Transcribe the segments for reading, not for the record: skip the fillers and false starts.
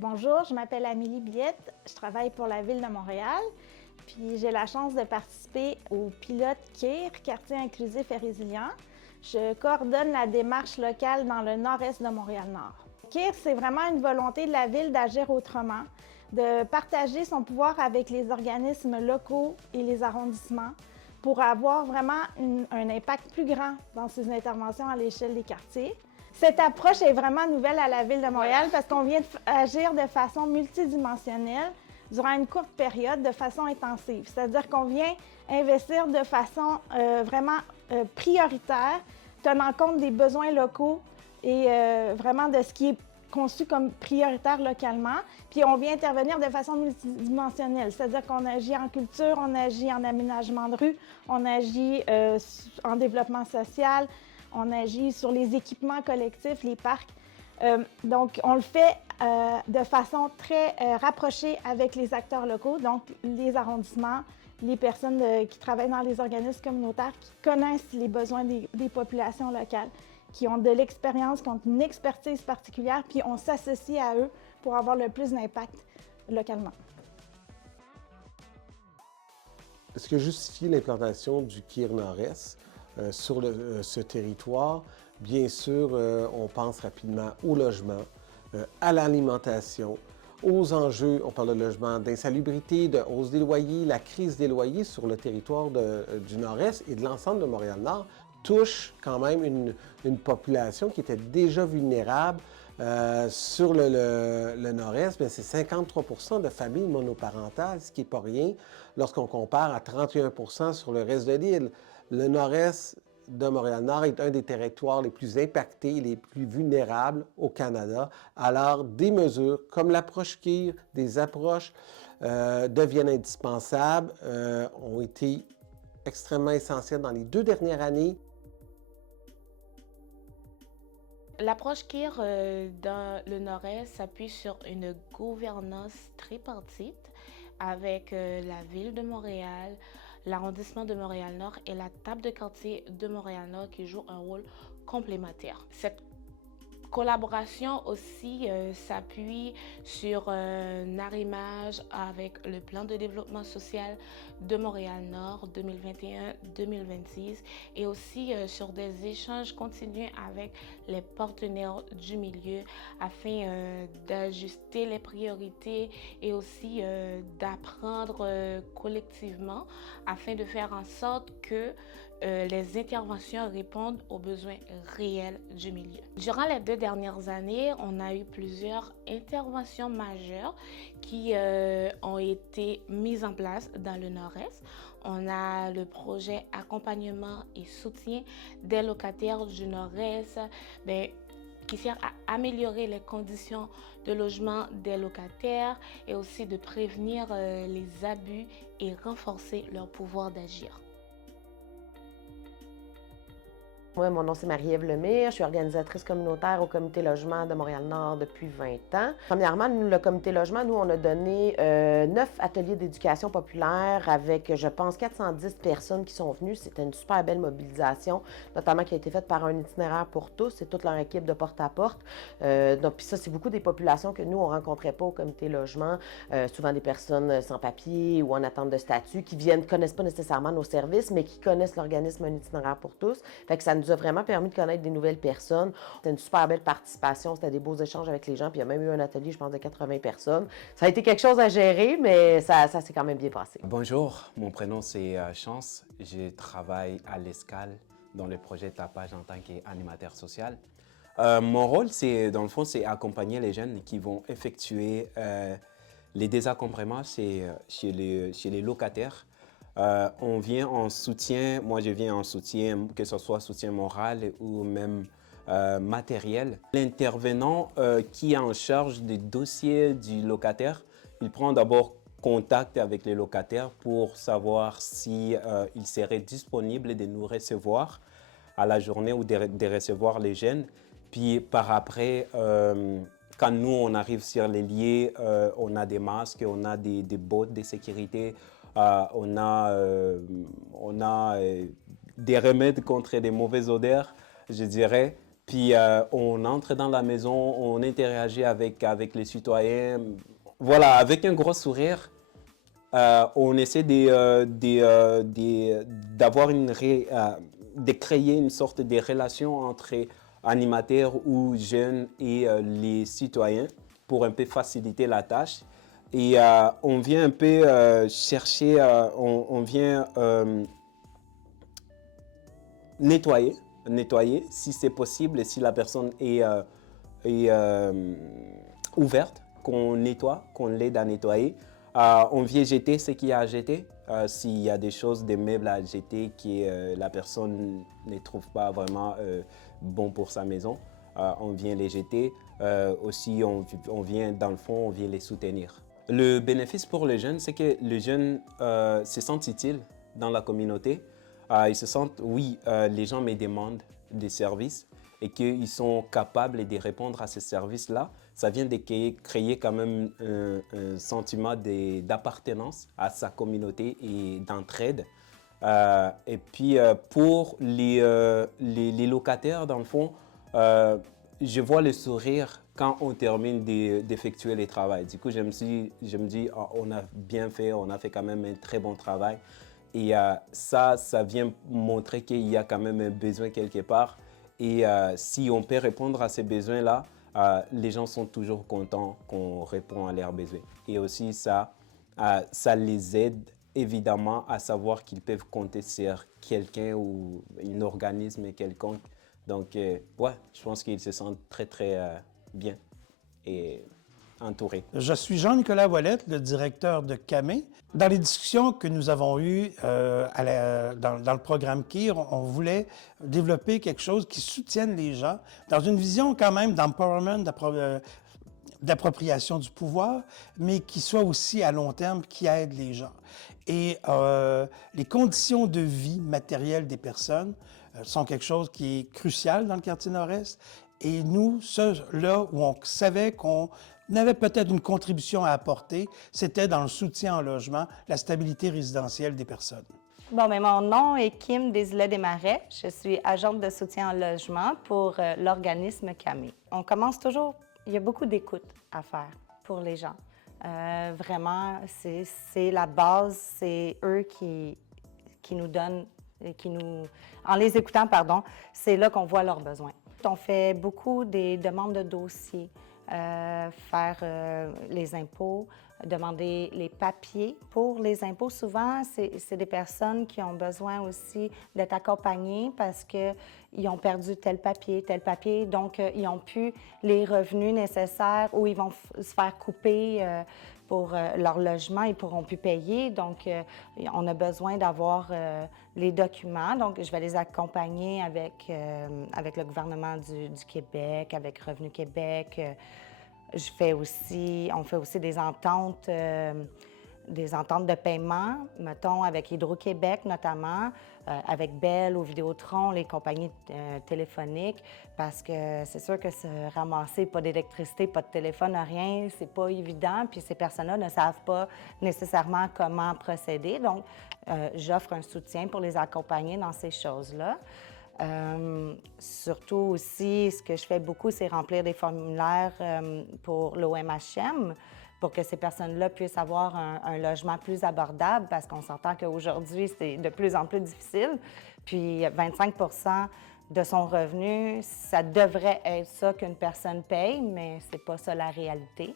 Bonjour, je m'appelle Amélie Biette, je travaille pour la Ville de Montréal, puis j'ai la chance de participer au pilote KIR, Quartier inclusif et résilient. Je coordonne la démarche locale dans le nord-est de Montréal-Nord. KIR, c'est vraiment une volonté de la Ville d'agir autrement, de partager son pouvoir avec les organismes locaux et les arrondissements pour avoir vraiment un impact plus grand dans ses interventions à l'échelle des quartiers. Cette approche est vraiment nouvelle à la Ville de Montréal parce qu'on vient agir de façon multidimensionnelle durant une courte période de façon intensive. C'est-à-dire qu'on vient investir de façon vraiment prioritaire, tenant compte des besoins locaux et vraiment de ce qui est conçu comme prioritaire localement. Puis on vient intervenir de façon multidimensionnelle, c'est-à-dire qu'on agit en culture, on agit en aménagement de rue, on agit en développement social, on agit sur les équipements collectifs, les parcs. Donc, on le fait de façon très rapprochée avec les acteurs locaux, donc les arrondissements, les personnes qui travaillent dans les organismes communautaires, qui connaissent les besoins des populations locales, qui ont de l'expérience, qui ont une expertise particulière, puis on s'associe à eux pour avoir le plus d'impact localement. Ce qui justifie l'implantation du KIR Nord-Est sur ce territoire, bien sûr, on pense rapidement au logement, à l'alimentation, aux enjeux, on parle de logement, d'insalubrité, de hausse des loyers, la crise des loyers sur le territoire du Nord-Est et de l'ensemble de Montréal-Nord touche quand même une population qui était déjà vulnérable. Sur le Nord-Est, c'est 53 % de familles monoparentales, ce qui n'est pas rien lorsqu'on compare à 31 % sur le reste de l'île. Le Nord-Est de Montréal-Nord est un des territoires les plus impactés et les plus vulnérables au Canada. Alors, des mesures comme l'approche KIR, des approches deviennent indispensables, ont été extrêmement essentielles dans les 2 dernières années. L'approche KIR dans le Nord-Est s'appuie sur une gouvernance tripartite avec la Ville de Montréal, l'arrondissement de Montréal-Nord et la table de quartier de Montréal-Nord qui joue un rôle complémentaire. Cette collaboration aussi s'appuie sur un arrimage avec le plan de développement social de Montréal-Nord 2021-2026 et aussi sur des échanges continus avec les partenaires du milieu afin d'ajuster les priorités et aussi d'apprendre collectivement afin de faire en sorte que les interventions répondent aux besoins réels du milieu. Durant les 2 dernières années, on a eu plusieurs interventions majeures qui ont été mises en place dans le Nord-Est. On a le projet accompagnement et soutien des locataires du Nord-Est, qui sert à améliorer les conditions de logement des locataires et aussi de prévenir les abus et renforcer leur pouvoir d'agir. Moi, mon nom, c'est Marie-Ève Lemire. Je suis organisatrice communautaire au Comité Logement de Montréal-Nord depuis 20 ans. Premièrement, nous, le Comité Logement, nous, on a donné 9 ateliers d'éducation populaire avec, je pense, 410 personnes qui sont venues. C'était une super belle mobilisation, notamment qui a été faite par un itinéraire pour tous et toute leur équipe de porte-à-porte. Donc, puis ça, c'est beaucoup des populations que nous, on ne rencontrait pas au Comité Logement. Souvent des personnes sans papier ou en attente de statut qui connaissent pas nécessairement nos services, mais qui connaissent l'organisme Un itinéraire pour tous. Fait que ça nous a vraiment permis de connaître des nouvelles personnes. C'était une super belle participation, c'était des beaux échanges avec les gens, puis il y a même eu un atelier, je pense, de 80 personnes. Ça a été quelque chose à gérer, mais ça s'est quand même bien passé. Bonjour, mon prénom c'est Chance. Je travaille à l'Escale dans le projet Tapage en tant qu'animateur social. Mon rôle, dans le fond, c'est accompagner les jeunes qui vont effectuer les désaccompagnements chez les locataires. On vient en soutien, moi je viens en soutien, que ce soit soutien moral ou même matériel. L'intervenant qui est en charge des dossiers du locataire, il prend d'abord contact avec les locataires pour savoir si il serait disponible de nous recevoir à la journée ou de recevoir les jeunes. Puis par après, quand nous on arrive sur les lieux, on a des masques, on a des bottes de sécurité, on a des remèdes contre des mauvaises odeurs, je dirais. Puis on entre dans la maison, on interagit avec les citoyens. Voilà, avec un gros sourire, on essaie de créer une sorte de relation entre animateurs ou jeunes et les citoyens pour un peu faciliter la tâche. Et on vient un peu chercher, on vient nettoyer si c'est possible et si la personne est ouverte, qu'on nettoie, qu'on l'aide à nettoyer. On vient jeter ce qu'il y a à jeter. S'il y a des choses, des meubles à jeter que la personne ne trouve pas vraiment bon pour sa maison, on vient les jeter. Aussi, on vient dans le fond, on vient les soutenir. Le bénéfice pour les jeunes, c'est que les jeunes se sentent utiles dans la communauté. Ils se sentent, oui, les gens me demandent des services et qu'ils sont capables de répondre à ces services-là. Ça vient de créer quand même un sentiment d'appartenance à sa communauté et d'entraide. Et puis, pour les locataires, dans le fond, je vois le sourire quand on termine d'effectuer les travaux. Du coup, je me dis oh, on a bien fait, on a fait quand même un très bon travail. Et ça vient montrer qu'il y a quand même un besoin quelque part. Et si on peut répondre à ces besoins-là, les gens sont toujours contents qu'on répond à leurs besoins. Et aussi, ça les aide évidemment à savoir qu'ils peuvent compter sur quelqu'un ou un organisme quelconque. Donc, ouais, je pense qu'ils se sentent très, très bien et entourés. Je suis Jean-Nicolas Ouellette, le directeur de CAME. Dans les discussions que nous avons eues dans le programme KIR, on voulait développer quelque chose qui soutienne les gens dans une vision quand même d'empowerment, d'appropriation du pouvoir, mais qui soit aussi à long terme, qui aide les gens. Et les conditions de vie matérielles des personnes sont quelque chose qui est crucial dans le quartier Nord-Est. Et nous, là où on savait qu'on avait peut-être une contribution à apporter, c'était dans le soutien en logement, la stabilité résidentielle des personnes. Bon, mais mon nom est Kim Desilets-Desmarais. Je suis agente de soutien en logement pour l'organisme CAME. On commence toujours, il y a beaucoup d'écoute à faire pour les gens. Vraiment, c'est la base, c'est eux qui nous donnent, en les écoutant, pardon, c'est là qu'on voit leurs besoins. On fait beaucoup des demandes de dossiers, faire les impôts, demander les papiers. Pour les impôts, souvent, c'est des personnes qui ont besoin aussi d'être accompagnées parce qu'ils ont perdu tel papier, donc ils n'ont plus les revenus nécessaires ou ils vont se faire couper pour leur logement, ils ne pourront plus payer. Donc, on a besoin d'avoir les documents. Donc, je vais les accompagner avec le gouvernement du Québec, avec Revenu Québec. On fait aussi des ententes de paiement, mettons, avec Hydro-Québec notamment, avec Bell ou Vidéotron, les compagnies téléphoniques, parce que c'est sûr que se ramasser pas d'électricité, pas de téléphone, rien, c'est pas évident, puis ces personnes-là ne savent pas nécessairement comment procéder. Donc, j'offre un soutien pour les accompagner dans ces choses-là. Surtout aussi, ce que je fais beaucoup, c'est remplir des formulaires pour l'OMHM pour que ces personnes-là puissent avoir un logement plus abordable parce qu'on s'entend qu'aujourd'hui, c'est de plus en plus difficile. Puis 25 de son revenu, ça devrait être ça qu'une personne paye, mais c'est pas ça la réalité.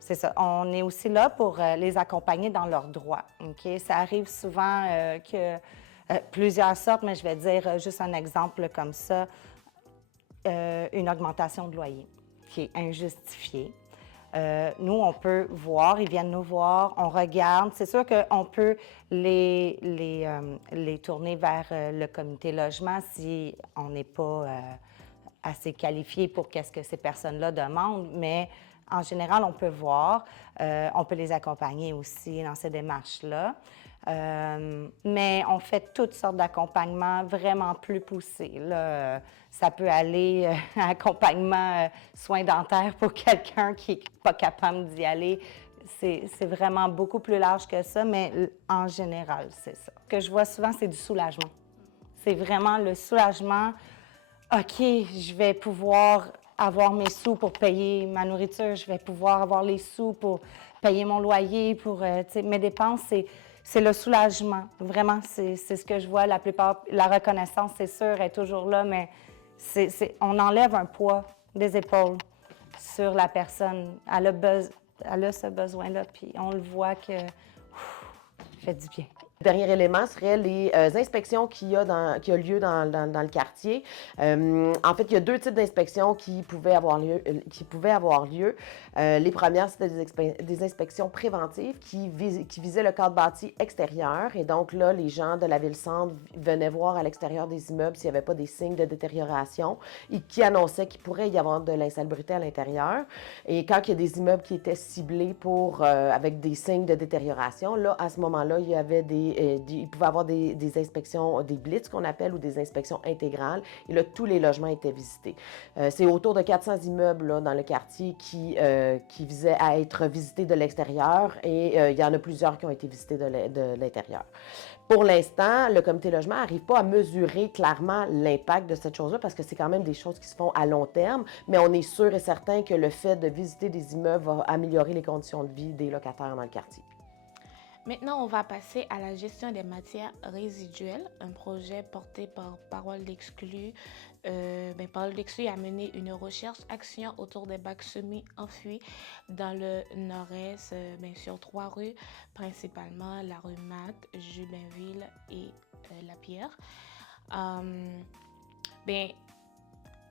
C'est ça. On est aussi là pour les accompagner dans leurs droits. Okay? Ça arrive souvent que plusieurs sortes, mais je vais dire juste un exemple comme ça, une augmentation de loyer qui est injustifiée. Nous, on peut voir, ils viennent nous voir, on regarde. C'est sûr qu'on peut les tourner vers le comité logement si on n'est pas assez qualifié pour qu'est-ce que ces personnes-là demandent, mais en général, on peut voir, on peut les accompagner aussi dans ces démarches-là. Mais on fait toutes sortes d'accompagnements vraiment plus poussés. Là. Ça peut aller à accompagnement soins dentaires pour quelqu'un qui n'est pas capable d'y aller. C'est vraiment beaucoup plus large que ça, mais en général, c'est ça. Ce que je vois souvent, c'est du soulagement. C'est vraiment le soulagement. « OK, je vais pouvoir avoir mes sous pour payer ma nourriture, je vais pouvoir avoir les sous pour payer mon loyer, pour mes dépenses, c'est le soulagement. Vraiment, c'est ce que je vois la plupart. La reconnaissance, c'est sûr, est toujours là, mais on enlève un poids des épaules sur la personne. Elle a ce besoin-là, puis on le voit que fait du bien. Le dernier élément serait les inspections qui ont lieu dans le quartier. En fait, il y a 2 types d'inspections qui pouvaient avoir lieu. Les premières, c'était des inspections préventives qui visaient le cadre bâti extérieur. Et donc là, les gens de la ville-centre venaient voir à l'extérieur des immeubles s'il n'y avait pas des signes de détérioration et qui annonçaient qu'il pourrait y avoir de l'insalubrité à l'intérieur. Et quand il y a des immeubles qui étaient ciblés avec des signes de détérioration, là, à ce moment-là, il y avait il pouvait y avoir des inspections, des blitz qu'on appelle, ou des inspections intégrales. Et là, tous les logements étaient visités. C'est autour de 400 immeubles là, dans le quartier qui visaient à être visités de l'extérieur et il y en a plusieurs qui ont été visités de l'intérieur. Pour l'instant, le comité logement n'arrive pas à mesurer clairement l'impact de cette chose-là parce que c'est quand même des choses qui se font à long terme, mais on est sûr et certain que le fait de visiter des immeubles va améliorer les conditions de vie des locataires dans le quartier. Maintenant, on va passer à la gestion des matières résiduelles, un projet porté par Parole d'Exclus. Parole d'Exclus a mené une recherche-action autour des bacs semi-enfouis dans le nord-est, sur 3 rues, principalement la rue Mac, Jubinville et La Pierre.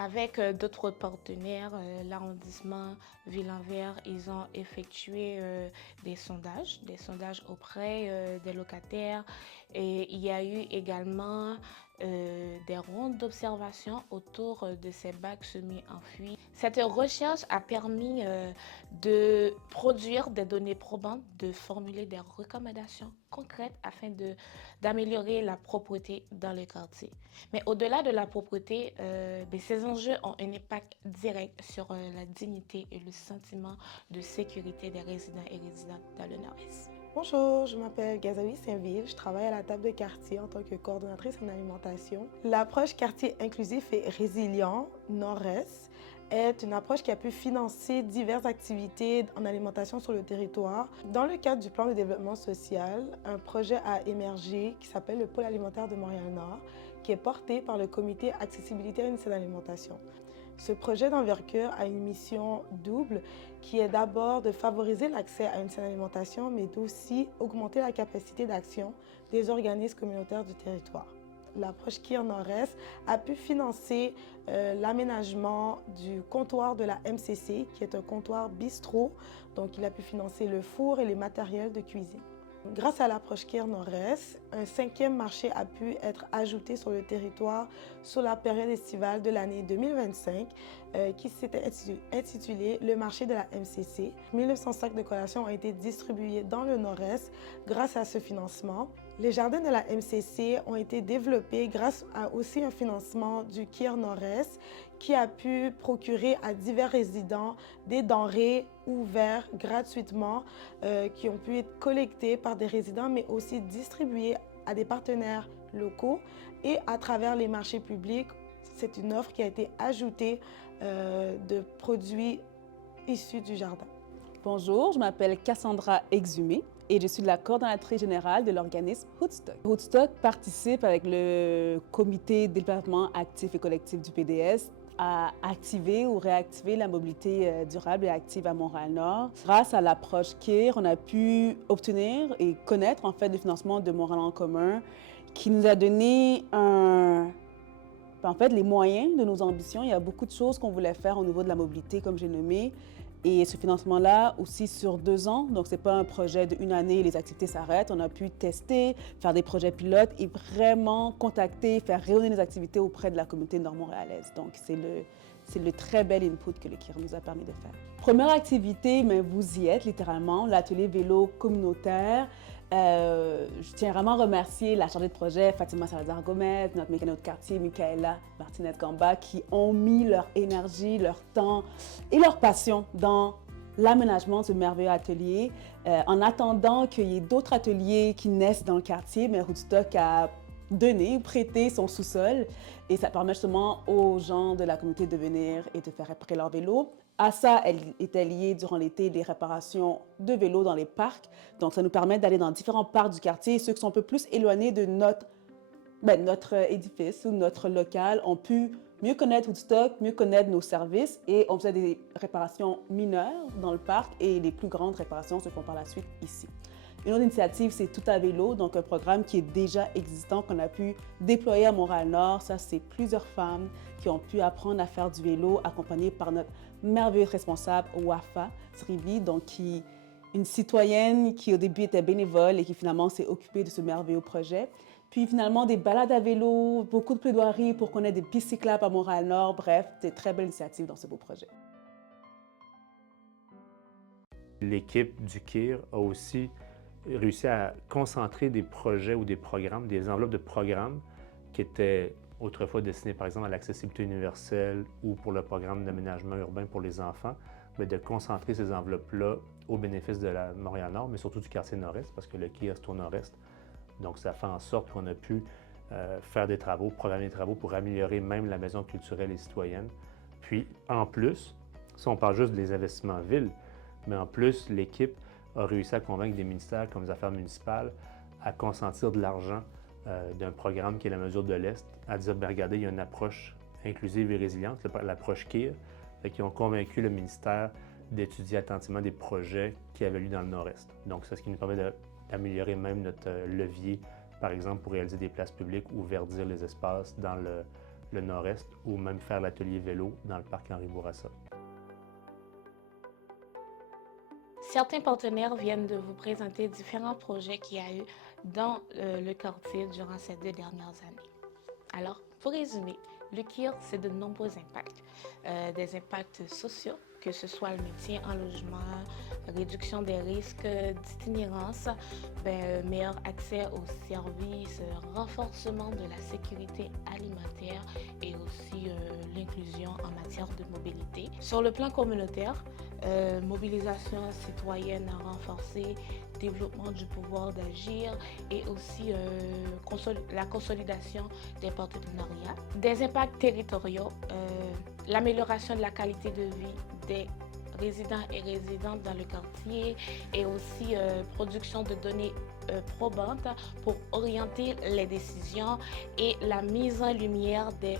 Avec d'autres partenaires, l'arrondissement Ville-en-Vert, ils ont effectué des sondages auprès des locataires. Et il y a eu également des rondes d'observation autour de ces bacs semi-enfouis. Cette recherche a permis de produire des données probantes, de formuler des recommandations concrètes afin d'améliorer la propreté dans le quartier. Mais au-delà de la propreté, ces enjeux ont un impact direct sur la dignité et le sentiment de sécurité des résidents et résidentes dans le Nord-Est. Bonjour, je m'appelle Gazaoui Saint-Ville. Je travaille à la table de quartier en tant que coordonnatrice en alimentation. L'approche quartier inclusif et résilient Nord-Est est une approche qui a pu financer diverses activités en alimentation sur le territoire. Dans le cadre du plan de développement social, un projet a émergé qui s'appelle le Pôle alimentaire de Montréal-Nord, qui est porté par le comité Accessibilité à une saine alimentation. Ce projet d'envergure a une mission double qui est d'abord de favoriser l'accès à une saine alimentation, mais aussi augmenter la capacité d'action des organismes communautaires du territoire. L'approche KIR Nord-Est a pu financer l'aménagement du comptoir de la MCC, qui est un comptoir bistrot. Donc, il a pu financer le four et les matériels de cuisine. Grâce à l'approche KIR Nord-Est, un 5e marché a pu être ajouté sur le territoire sur la période estivale de l'année 2025 qui s'était intitulé le marché de la MCC. 1900 sacs de collations ont été distribués dans le Nord-Est grâce à ce financement. Les jardins de la MCC ont été développés grâce à aussi un financement du KIR Nord-Est qui a pu procurer à divers résidents des denrées ouvertes gratuitement qui ont pu être collectées par des résidents mais aussi distribuées à des partenaires locaux et à travers les marchés publics. C'est une offre qui a été ajoutée de produits issus du jardin. Bonjour, je m'appelle Cassandra Exhumé et je suis la coordonnatrice générale de l'organisme Hoodstock. Hoodstock participe avec le comité de développement actif et collectif du PDS à activer ou réactiver la mobilité durable et active à Montréal-Nord. Grâce à l'approche KIR, on a pu obtenir et connaître en fait le financement de Montréal en commun qui nous a donné les moyens de nos ambitions. Il y a beaucoup de choses qu'on voulait faire au niveau de la mobilité, comme j'ai nommé. Et ce financement-là, aussi sur 2 ans, donc ce n'est pas un projet d'1 année, les activités s'arrêtent. On a pu tester, faire des projets pilotes et vraiment contacter, faire rayonner les activités auprès de la communauté nord-montréalaise. Donc, c'est le très bel input que le KIR nous a permis de faire. Première activité, mais vous y êtes littéralement, l'atelier vélo communautaire. Je tiens vraiment à remercier la chargée de projet, Fatima Salazar-Gomez, notre mécano de quartier, Michaela Martinez-Gamba, qui ont mis leur énergie, leur temps et leur passion dans l'aménagement de ce merveilleux atelier. En attendant qu'il y ait d'autres ateliers qui naissent dans le quartier, mais Hoodstock a donner ou prêter son sous-sol. Et ça permet justement aux gens de la communauté de venir et de faire réparer leur vélo. À ça, elle était liée durant l'été des réparations de vélos dans les parcs. Donc, ça nous permet d'aller dans différents parcs du quartier. Ceux qui sont un peu plus éloignés de notre édifice ou notre local ont pu mieux connaître Woodstock, mieux connaître nos services et on faisait des réparations mineures dans le parc et les plus grandes réparations se font par la suite ici. Une autre initiative, c'est Tout à vélo, donc un programme qui est déjà existant, qu'on a pu déployer à Montréal-Nord. Ça, c'est plusieurs femmes qui ont pu apprendre à faire du vélo, accompagnées par notre merveilleuse responsable, Wafa Srivi, donc une citoyenne qui au début était bénévole et qui finalement s'est occupée de ce merveilleux projet. Puis finalement, des balades à vélo, beaucoup de plaidoiries pour qu'on ait des pistes cyclables à Montréal-Nord. Bref, c'est une très belle initiative dans ce beau projet. L'équipe du KIR a aussi réussi à concentrer des projets ou des programmes, des enveloppes de programmes qui étaient autrefois destinés par exemple à l'accessibilité universelle ou pour le programme d'aménagement urbain pour les enfants, mais de concentrer ces enveloppes-là au bénéfice de la Montréal-Nord, mais surtout du quartier nord-est, parce que le KIR est au nord-est. Donc ça fait en sorte qu'on a pu faire des travaux, programmer des travaux pour améliorer même la maison culturelle et citoyenne. Puis en plus, si on parle juste des investissements ville, mais en plus l'équipe a réussi à convaincre des ministères comme les Affaires municipales à consentir de l'argent d'un programme qui est la mesure de l'Est, à dire, bien, regardez, il y a une approche inclusive et résiliente, l'approche KIR, qui ont convaincu le ministère d'étudier attentivement des projets qui avaient lieu dans le Nord-Est. Donc, c'est ce qui nous permet d'améliorer même notre levier, par exemple, pour réaliser des places publiques ou verdir les espaces dans le Nord-Est ou même faire l'atelier vélo dans le parc Henri Bourassa. Certains partenaires viennent de vous présenter différents projets qu'il y a eu dans le quartier durant ces 2 dernières années. Alors, pour résumer, le KIR, c'est de nombreux impacts. Des impacts sociaux, que ce soit le maintien en logement, réduction des risques d'itinérance, meilleur accès aux services, renforcement de la sécurité alimentaire et aussi l'inclusion en matière de mobilité. Sur le plan communautaire, mobilisation citoyenne renforcée, développement du pouvoir d'agir et aussi la consolidation des partenariats. Des impacts territoriaux, l'amélioration de la qualité de vie des résidents et résidentes dans le quartier et aussi production de données probantes pour orienter les décisions et la mise en lumière des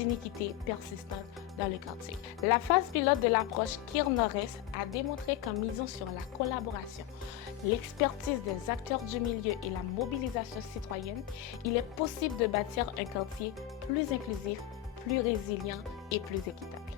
iniquités persistantes dans le quartier. La phase pilote de l'approche KIR Nord-Est a démontré qu'en misant sur la collaboration, l'expertise des acteurs du milieu et la mobilisation citoyenne, il est possible de bâtir un quartier plus inclusif, plus résilient et plus équitable.